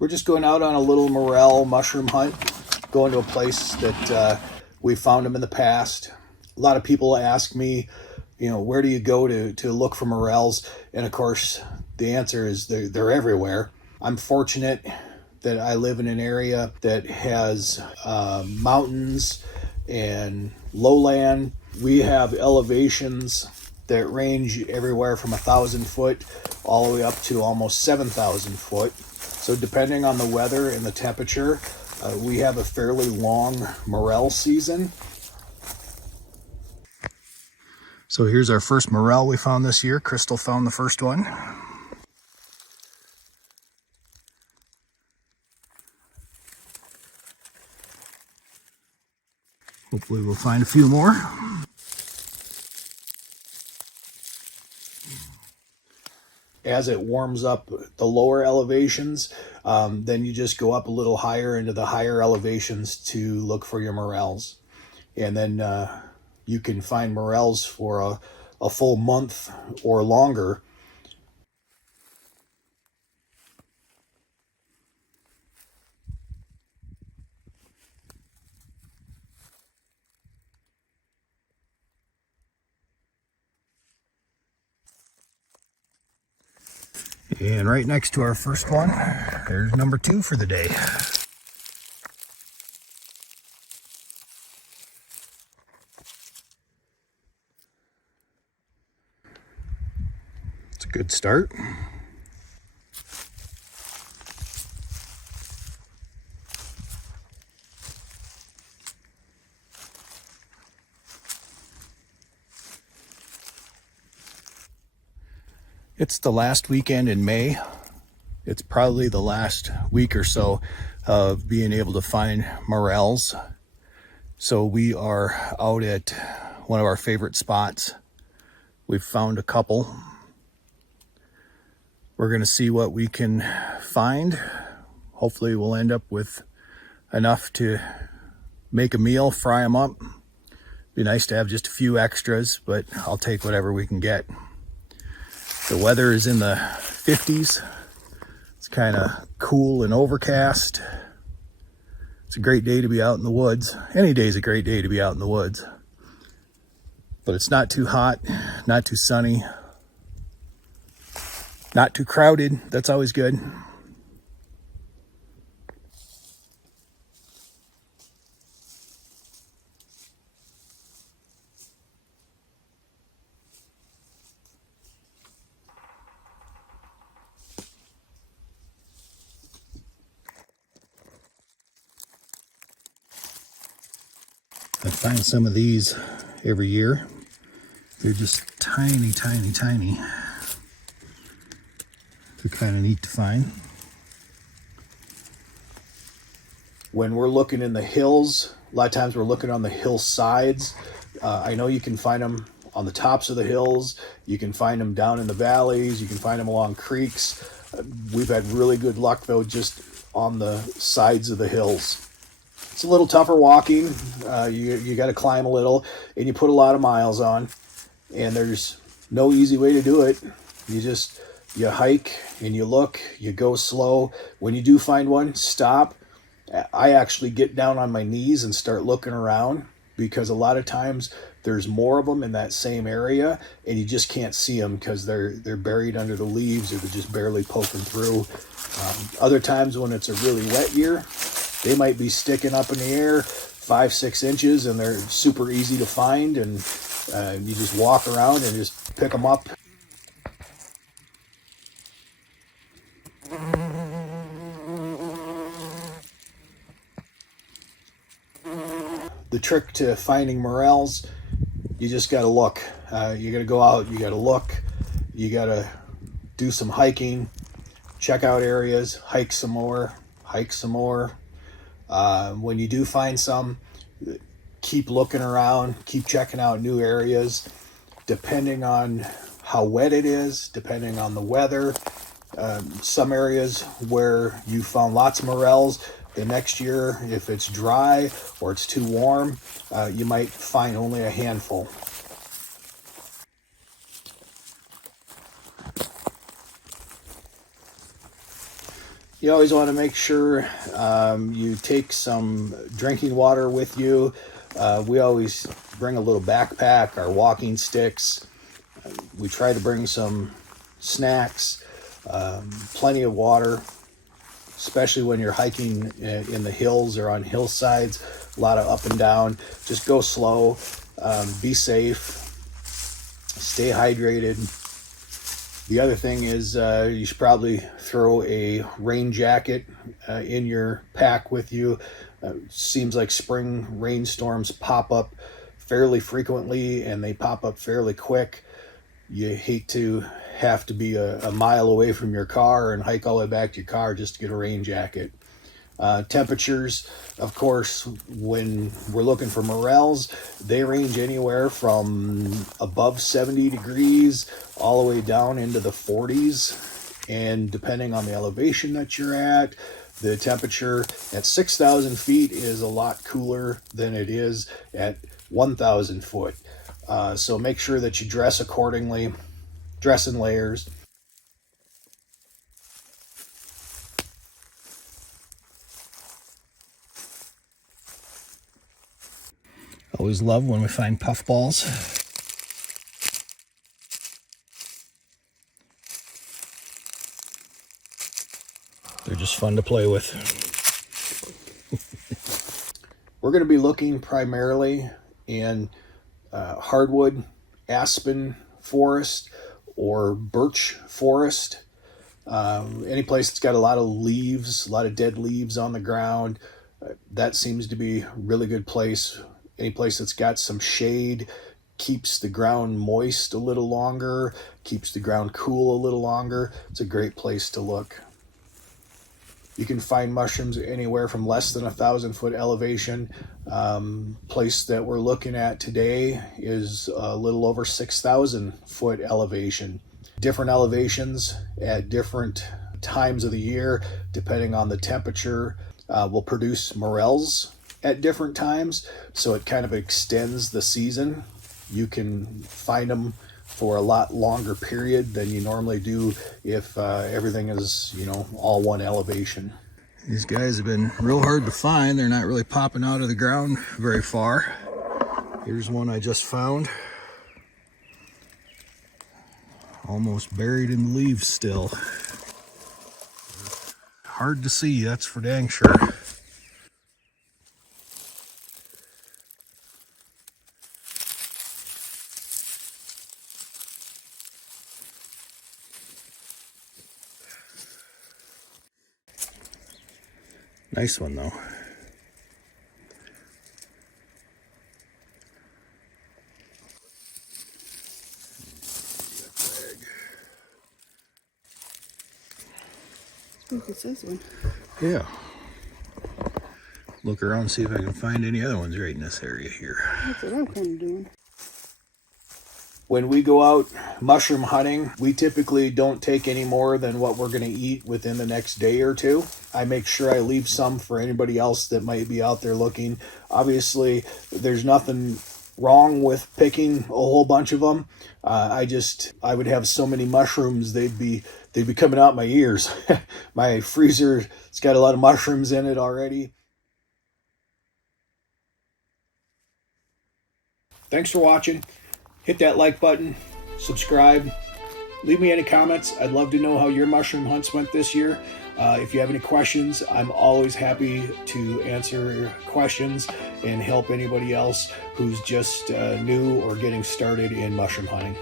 We're just going out on a little morel mushroom hunt, going to a place that we found them in the past. A lot of people ask me, where do you go to look for morels? And of course, the answer is they're everywhere. I'm fortunate that I live in an area that has mountains and lowland. We have elevations that range everywhere from 1,000 foot all the way up to almost 7,000 foot. So depending on the weather and the temperature, we have a fairly long morel season. So here's our first morel we found this year. Crystal found the first one. Hopefully we'll find a few more. As it warms up the lower elevations, then you just go up a little higher into the higher elevations to look for your morels. And then you can find morels for a full month or longer. And right next to our first one, there's number 2 for the day. It's a good start. It's the last weekend in May. It's probably the last week or so of being able to find morels. So we are out at one of our favorite spots. We've found a couple. We're going to see what we can find. Hopefully we'll end up with enough to make a meal, fry them up. Be nice to have just a few extras, but I'll take whatever we can get. The weather is in the 50s. It's kind of cool and overcast. It's a great day to be out in the woods. Any day is a great day to be out in the woods. But it's not too hot, not too sunny, not too crowded. That's always good. I find some of these every year. They're just tiny, tiny, tiny. They're kind of neat to find. When we're looking in the hills, a lot of times we're looking on the hillsides. I know you can find them on the tops of the hills. You can find them down in the valleys. You can find them along creeks. We've had really good luck, though, just on the sides of the hills. It's a little tougher walking. You got to climb a little, and you put a lot of miles on. And there's no easy way to do it. You hike and you look, you go slow. When you do find one, stop. I actually get down on my knees and start looking around, because a lot of times there's more of them in that same area and you just can't see them because they're buried under the leaves, or they're just barely poking through. Other times when it's a really wet year, they might be sticking up in the air 5-6 inches, and they're super easy to find, and you just walk around and just pick them up. The trick to finding morels, you just got to look. You got to go out, you got to look, you got to do some hiking, check out areas, hike some more. When you do find some, keep looking around, keep checking out new areas. Depending on how wet it is, depending on the weather, some areas where you found lots of morels, the next year, if it's dry or it's too warm, you might find only a handful. You always want to make sure you take some drinking water with you. We always bring a little backpack, our walking sticks. We try to bring some snacks, plenty of water, especially when you're hiking in the hills or on hillsides. A lot of up and down. Just go slow, be safe, stay hydrated. The other thing is you should probably throw a rain jacket in your pack with you. Seems like spring rainstorms pop up fairly frequently and they pop up fairly quick. You hate to have to be a mile away from your car and hike all the way back to your car just to get a rain jacket. Temperatures, of course, when we're looking for morels, they range anywhere from above 70 degrees all the way down into the 40s. And depending on the elevation that you're at, the temperature at 6,000 feet is a lot cooler than it is at 1,000 foot. So make sure that you dress accordingly, dress in layers. Always love when we find puffballs. They're just fun to play with. We're going to be looking primarily in hardwood, aspen forest, or birch forest. Any place that's got a lot of leaves, a lot of dead leaves on the ground, that seems to be a really good place. Any place that's got some shade, keeps the ground moist a little longer, keeps the ground cool a little longer. It's a great place to look. You can find mushrooms anywhere from less than 1,000 foot elevation. Place that we're looking at today is a little over 6,000 foot elevation. Different elevations at different times of the year, depending on the temperature, will produce morels at different times. So it kind of extends the season. You can find them for a lot longer period than you normally do if everything is, all one elevation. These guys have been real hard to find. They're not really popping out of the ground very far. Here's one I just found. Almost buried in the leaves still. Hard to see, that's for dang sure. Nice one though. I think it's this one. Yeah. Look around and see if I can find any other ones right in this area here. That's what I'm kind of doing. When we go out mushroom hunting, we typically don't take any more than what we're going to eat within the next day or two. I make sure I leave some for anybody else that might be out there looking. Obviously, there's nothing wrong with picking a whole bunch of them. I would have so many mushrooms, they'd be coming out my ears. My freezer, it's got a lot of mushrooms in it already. Thanks for watching. Hit that like button, subscribe, leave me any comments. I'd love to know how your mushroom hunts went this year. If you have any questions, I'm always happy to answer questions and help anybody else who's just new or getting started in mushroom hunting.